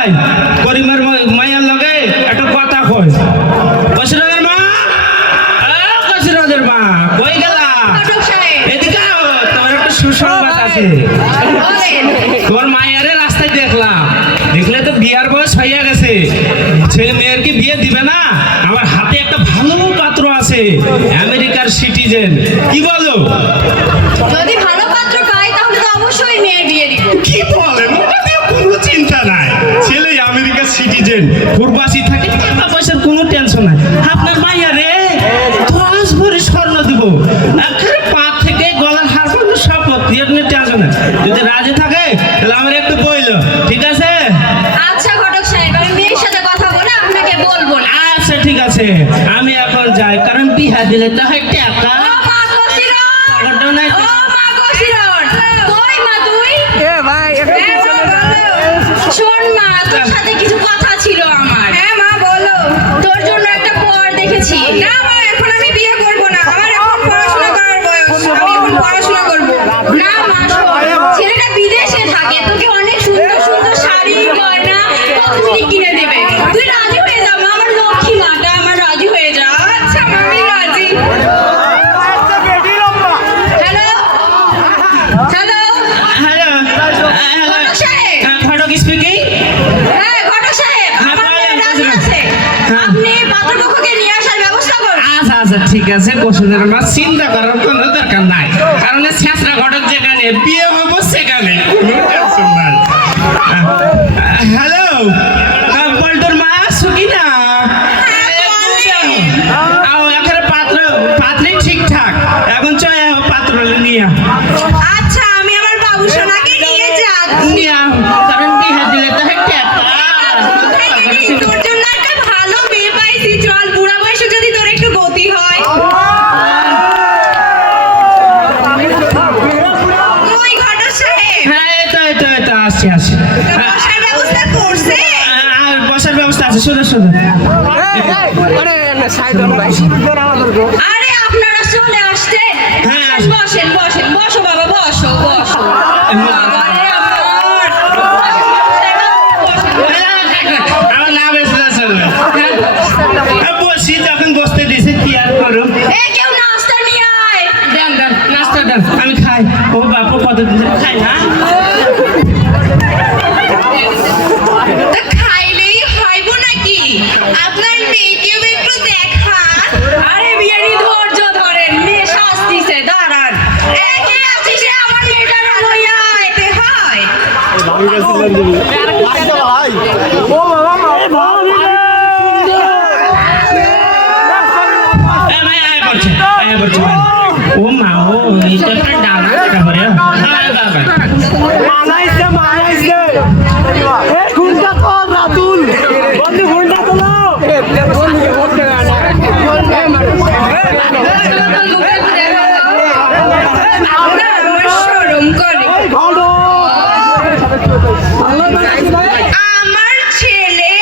ভাই করিমের মায়ের লগে একটা কথা কই। কসিরাজের মা, কসিরাজের মা কই গেলা? এদিকে আও, তোমার একটা সুসংবাদ আছে। তোমার মায়ের রাস্তায় দেখলাম, দেখলে তো বিয়ার বয়স হয়ে গেছে, ছেলে মেয়ের কি বিয়ে দিবে না? আমার হাতে একটা ভালো পাত্র আছে, আমেরিকার সিটিজেন। কি বলো? যদি ভালো পাত্র পাই তাহলে তো অবশ্যই মেয়ের বিয়ে দিব। কি বলেন? কোনো চিন্তা নাই, ছেলে আমেরিকার সিটিজেন, প্রবাসী থাকে, টাকা পয়সার কোনো টেনশন নাই। আপনার মাইয়া রে 10 ভরি স্বর্ণ দিব, একেবারে পা থেকে গলার হার পর্যন্ত সব নিয়ে টেনশন নাই। যদি রাজি থাকে তাহলে আমার একটু বইলো, ঠিক আছে? আচ্ছা ঘটক সাহেব, আমি মেয়ের সাথে কথা বলে আপনাকে বলবো না। আচ্ছা ঠিক আছে, আমি এখন যাই, কারণ বিহা দিলে তো হয় টাকা। ও মা কসিরন, ও মা কসিরন, কই মা তুই? শোন মা, তোর সাথে কিছু কথা ছিল আমার। হ্যাঁ মা বলো। তোর জন্য একটা বর দেখেছি। না মা, এখন আমি বিয়ে করব না, আমার এখন পড়াশোনা করার বয়স, আমি এখন পড়াশোনা করব না। মা শোন, ছেলেটা বিদেশে থাকে, তোকে অনেক সুন্দর সুন্দর শাড়ি গয়না কত কিছু কিনে দেবে। তুই রাজি হয়ে যা মা, আমার লক্ষ্মী মাটা, আমার রাজি হয়ে যা। আচ্ছা মা, আমি রাজি। হ্যালো হ্যালো হ্যালো ঘটক সাহেব। ঘটক স্পিকিং। হ্যাঁ ঘটক সাহেব, আমার মেয়ে রাজি আছে, আপনি পাত্রপক্ষকে নিয়ে আসার ব্যবস্থা করুন। আচ্ছা আচ্ছা ঠিক আছে, বসুন্ধরা মা চিন্তা করার কোনো দরকার নাই, কারণ ছেঁচড়া ঘটক যেখানে বিয়ে হবো সেখানে কোনো টেনশন নাই। হ্যালো পল্টুর মা, সুখী না? আও এখানে পাত্রই ঠিকঠাক, এখন চয় পাত্র নিয়ে আচ্ছা, আমি আমার বাবু সোনাকে নিয়ে যাচ্ছি। নিয়ে কারণ বিয়ে দিলে তো একটা তোর জন্য একটা ভালো মেয়ে পাইছি, চল, বুড়া বয়সে যদি তোর একটু গতি হয়। ওই ঘটক সাহেব, হ্যাঁ এই তো আসছি বসার ব্যবস্থা করছে? আর বসার ব্যবস্থা আছে, শুধু আরে আপনারা চলে আসছে। হ্যাঁ। বসেন বসেন, বসো বাবা, বসো বসো। বাবা রে আমার। আমার নাম এসে বসি, যখন বসতে দিয়েছে কি আর করো। এ কেউ নাস্তা নিয়ে আয়। দেন নাস্তা দেন, আমি খাই। ও বাপু কতদিন ধরে খাই না। তা খাইলেই হইব নাকি? আপনার মেয়েকেও একটু দেখান। আরে বিয়ানি ধৈর্য ধরেন, মেয়ে শাস্তিছে, দাঁড়ান। এ কে আছিস রে, আমার মেয়েটার লইয়া আইতে হয়। আয় পড়ছে। ও মা, ও এটা একটা ডানা এটা করে। আয় বাবা, আমার শরম করে। আমার ছেলে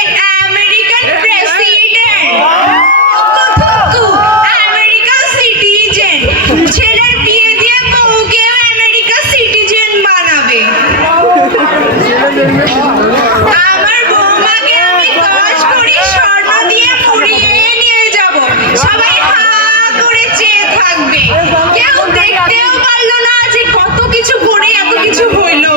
আমেরিকান প্রেসিডেন্ট, আমেরিকান সিটিজেন। ছেলের বিয়ে দিয়ে বউকেও আমেরিকান সিটিজেন বানাবে। আমার বৌমাকে আমি 10 ভরি স্বর্ণ দিয়ে মুড়িয়ে নিয়ে যাব, সবাই হা করে চেয়ে থাকবে, কেউ দেখতেও পারলো না যে কত কিছু করে এত কিছু হইলো।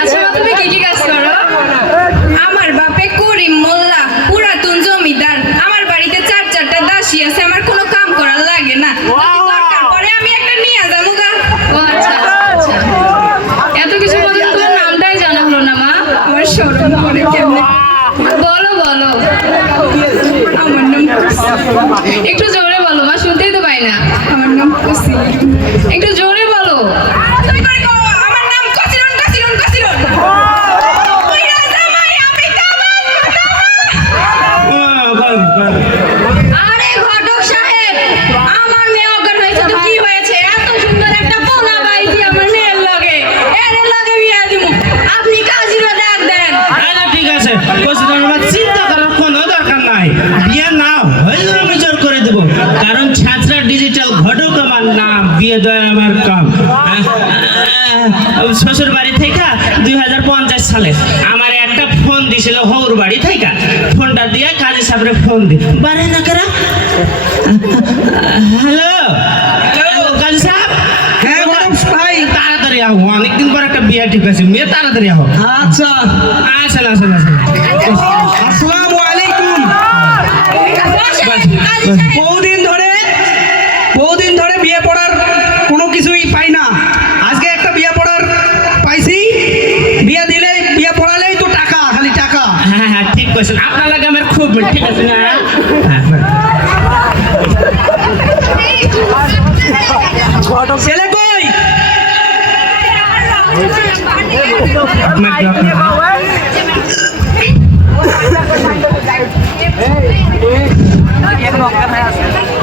আচ্ছা তুমি কি কাজ করো? আমার বাপে করিম মোল্লা, পুরাতন জমিদার। আমার বাড়িতে 4-4টা দাসী আছে, আমার কোনো কাম করার লাগে না। দরকার পড়ে আমি একটা নিয়ে যাবো গা। ও আচ্ছা আচ্ছা, এত কিছু বলতে তোমার নামটাই জানা হলো না মা। আমার শরম করে কেমনে। বলো বলো। আমার নাম একটু জোরে বলো মা, শুনতেই তো পাই না। আমার নাম কুসি। একটু জোরে বলো। তুমি করে কও, আমার নাম কসিরন কসিরন কসিরন। ওই রাজা মাই, আমি তামাল আরে ঘটক সাহেব, আমার মেয়ে অজ্ঞান হয়েছে তো কি হয়েছে? এত সুন্দর একটা পোলা পাইছি আমার মেয়ের লগে, এর লগে বিয়ে দিব। আপনি কাজিরা ডাক দেন। আচ্ছা ঠিক আছে, বসুন্ধরা মা চিন্তা করার কোনো দরকার নাই, বিয়ে না হইলেও আমি জোর করে দেবো, কারণ ছাত্রা ডিজিটাল ঘটক আমার নাম। বিয়ে দেওয়া আমার কাম। শ্বশুর বাড়ি থেকে 2050 সালে আমার একটা ফোন দিছিল হৌর বাড়ি থেকে, ফোনটা দিয়ে কাজী সাহেবরে ফোন দি বাড়ি না কেরা। হ্যালো কাজী সাহেব। হ্যাঁ বড় ভাই। তাড়াতাড়ি আহ, অনেকদিন পর একটা বিয়ে ঠিক আছে, মেয়ে তাড়াতাড়ি আহ। আচ্ছা আসেন আসেন আসেন। আসসালামু আলাইকুম। বহুদিন ধরে বিয়ে পড়ার কোনো কিছুই পাই না, আজকে একটা বিয়ে পড়ার পাইছি। বিয়ে দিলে বিয়ে পড়ালেই তো টাকা, খালি টাকা। হ্যাঁ হ্যাঁ ঠিক কইছেন, আপনার লাগে আমার খুব ঠিক আছে না। হ্যাঁ ছেলে কই?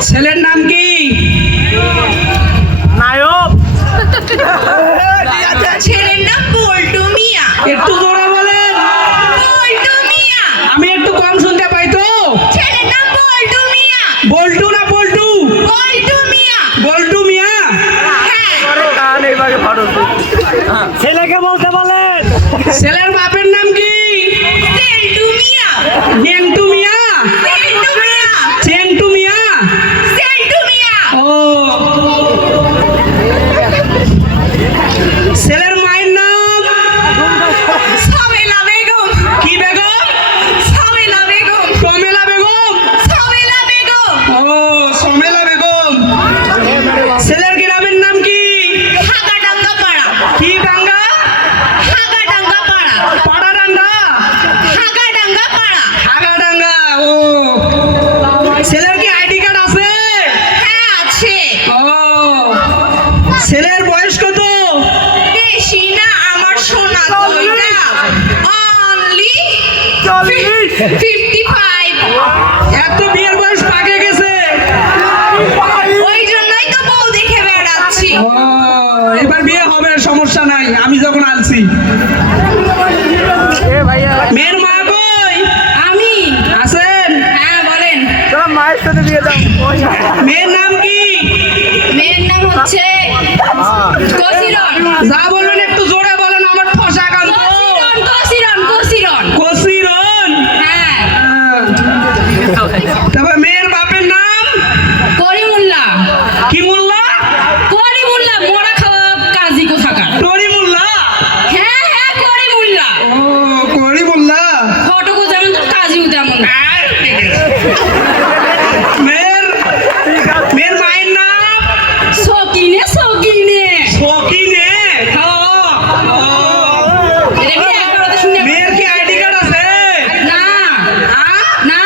ছেলের নাম কি? ছেলের নাম বল্টু মিয়া। একটু জোরে বলেন, বল্টু মিয়া। আমি একটু কম শুনতে পাই তো। ছেলের নাম বল্টু মিয়া। বল্টু না পল্টু? বল্টু মিয়া। বল্টু মিয়া। হ্যাঁ। ছেলেকে বলতে বলেন। ছেলের বাপের নাম কি? সেন্টু মিয়া। নেংটু মিয়া? সেন্টু মিয়া। চেংটু মিয়া? সেন্টু মিয়া। ও, ছেলের মায়ের নাম সামেলা বেগম। কি বেগম? সামেলা বেগম। টমেলা বেগম? সামেলা বেগম। ও, সমেলা বেগম। ছেলের গ্রামের নাম কি? হাগাডাঙ্গা পাড়া। কি ডাঙ্গা? হাগাডাঙ্গা পাড়া। পাড়াডাঙ্গা? হাগাডাঙ্গা পাড়া। হাগাডাঙ্গা। ও, ছেলের কি আইডি কার্ড আছে? হ্যাঁ আছে। ও, ছেলের বয়স কত? বেশি না আমার সোনা দুইটা। অনলি 55। এত বিয়ের বয়স পাকে গেছে। ওই জন্যই তো বউ দেখে বেড়াচ্ছি। ও, এবার বিয়ে হবে, সমস্যা নাই, আমি যখন আলছি। মেয়ের মা কই? আমি। আছেন? হ্যাঁ বলেন। মায়ের সাথে দিয়ে দাও। মেয়ের নাম কি? মেয়ের নাম হচ্ছে কসিরন। যা বলবেন একটু জোরে বলেন, আমার ফসা কান্ত। কসিরন কসিরন কসিরন। কসিরন। হ্যাঁ। তবে মেয়ের বাপের নাম করিমুল্লাহ। কি মোল্লা? করিমুল্লাহ মোরা খাওয়া কাজী কোথাকার। করিমুল্লাহ। হ্যাঁ হ্যাঁ করিমুল্লাহ। ও, করিমুল্লাহ। ফটকও যেমন তো কাজীও তেমন। মেয়ের মেয়ের মায়ের নাম সকিনে সকিনে। সকিনে। ও, এটা কি একবার কথা শুনে? মেয়ের কি আইডি কার্ড আছে? না না।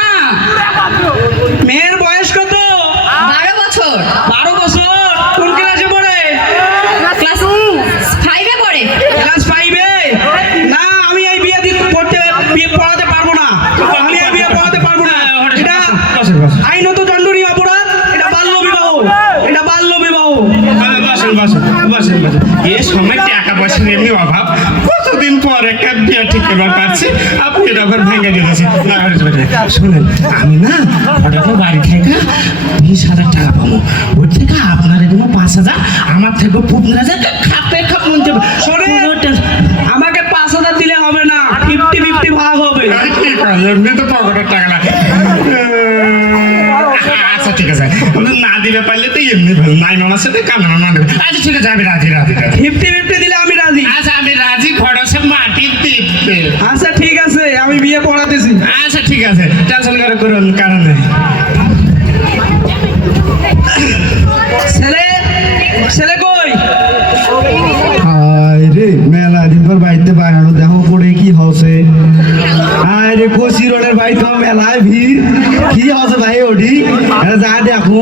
মেয়ের বয়স কত? 12 বছর। 12 বছর। কোন ক্লাসে পড়ে? ক্লাস 5 পড়ে। ক্লাস 5 এ? না, আমি এই বিয়ে বিয়ে পড়াতে পারবো না। আমি এই বিয়ে পড়াতে পারবো না। এটা বসেন বসেন আইনত দণ্ডনীয় অপরাধ। এটা বাল্য বিবাহ। এটা বাল্য বিবাহ। বসেন বসেন বসেন বসেন। এ সময় টাকা পয়সার এমনি অভাব, কতদিন পর একটা বিয়ে ঠিক করবার পারছি, আপনি এটা আবার ভেঙে দিয়েছেন। শুনেন, আমি না হঠাৎ বাড়ি থেকে 20,000 টাকা পাবো, ওর থেকে আপনার এগুলো 5,000, আমার থেকে 15,000 খাপে খাপ মনতে। শোনেন, আমাকে 5,000 দিলে হবে না, 50-50 ভাগ হবে। এমনি তো পকেটের টাকা না। আচ্ছা ঠিক আছে, না দিবে পারলে তো এমনি ভালো, নাই মামার সাথে কানা মামা দেবে। আচ্ছা ঠিক আছে, আমি রাজি রাজি রাজি। 50-50 দিলে আমি রাজি। আচ্ছা আমি রাজি, খরচে মাটি টিপতে। আচ্ছা ঠিক আছে, আমি বিয়ে পড়াতেছি। আচ্ছা ঠিক আছে, টেনশন করে করুন কারণে। ছেলে ছেলে কই? আরে মেলা দিন পর বাড়িতে বানানো দেখো করে কি হচ্ছে। আরে কচিরনের বাড়িতে মেলায় ভিড়, কি হচ্ছে ভাই ওটি যা দেখো।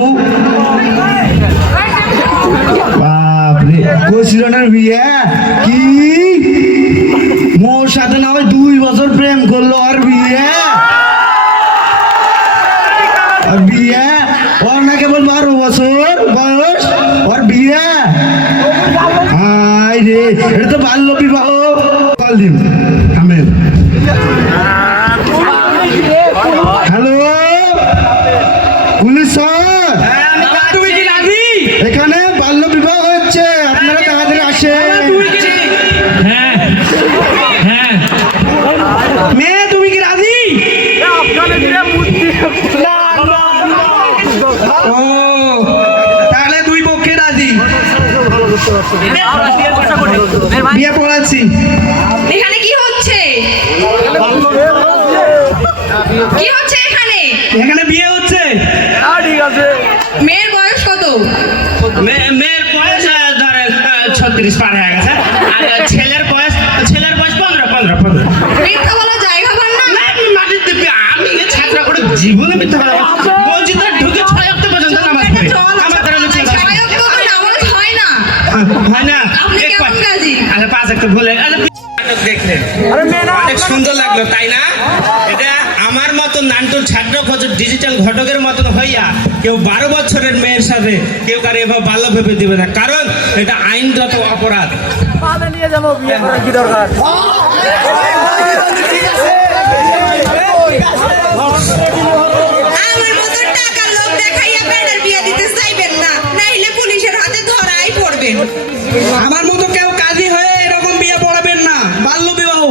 বাপরে, কচিরনের বিয়ে কি মোর সাথে না হয় 2 বছর প্রেম করলো, আর বিয়ে বিয়ে ওর না কেবল 12 বছর বয়স, ওর বিয়ে। আয় রে, এটা তো বাল্য বিবাহ। কল দিন আমেন। হ্যালো পুলিশ স্যার, তুমি কি রাজি? এখানে বাল্য বিবাহ বিয়ে পড়াচ্ছি। এখানে কি হচ্ছে কি হচ্ছে এখানে? এখানে বিয়ে হচ্ছে। ঠিক আছে। মেয়ের বয়স কত? মেয়ের বয়স ধরেন 36 পার হয়ে গেছে, আর ছেলের বয়স 15। মিথ্যা বলা জায়গা পান না? না, আপনি মাটির দিব্যি, আমি এ ছাত্র করে জীবনে মিথ্যা কথা বলবো না। মসজিদে ঢুকে 6 ওয়াক্ত পর্যন্ত নামাজ পড়ি। আমার দ্বারা মিথ্যা কথা ছয় অক্ট তো নামাজ হয় না। হয় না। আপনি এক কেমন পা- গাজী? আচ্ছা 5 ওয়াক্ত ভুলে নাটক দেখলেন, আরে মেয়েরা অনেক সুন্দর লাগলো তাই না? এটা আমার মতো নান্টুর ছাত্র খোঁজ ডিজিটাল ঘটকের মতন হইয়া কেউ 12 বছরের মেয়ের সাথে কেউ কারো এভাবে বাল্য ভেবে দিবে না, কারণ এটা আইনগত অপরাধ। পালে নিয়ে যাবো বিয়ে করার কি দরকার? আমার মতো টাকার লোক দেখাইয়া বেড়ার বিয়ে দিতে চাইবেন না, নাইলে পুলিশের হাতে ধরাই পড়বেন। আমার মতো কেউ কাজী হয়ে এরকম বিয়ে পড়াবেন না। বাল্য বিবাহ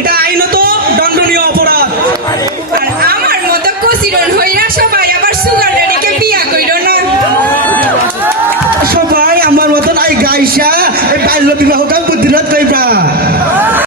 এটা আইনত দণ্ডনীয় অপরাধ। আর আমার মতো কচিরন হইরা সবাই আবার সুগার ড্যাডিকে বিয়া কইরো না। সবাই আমার মতন এই গাইসা এই বাল্য বিবাহটা প্রতিরোধ করে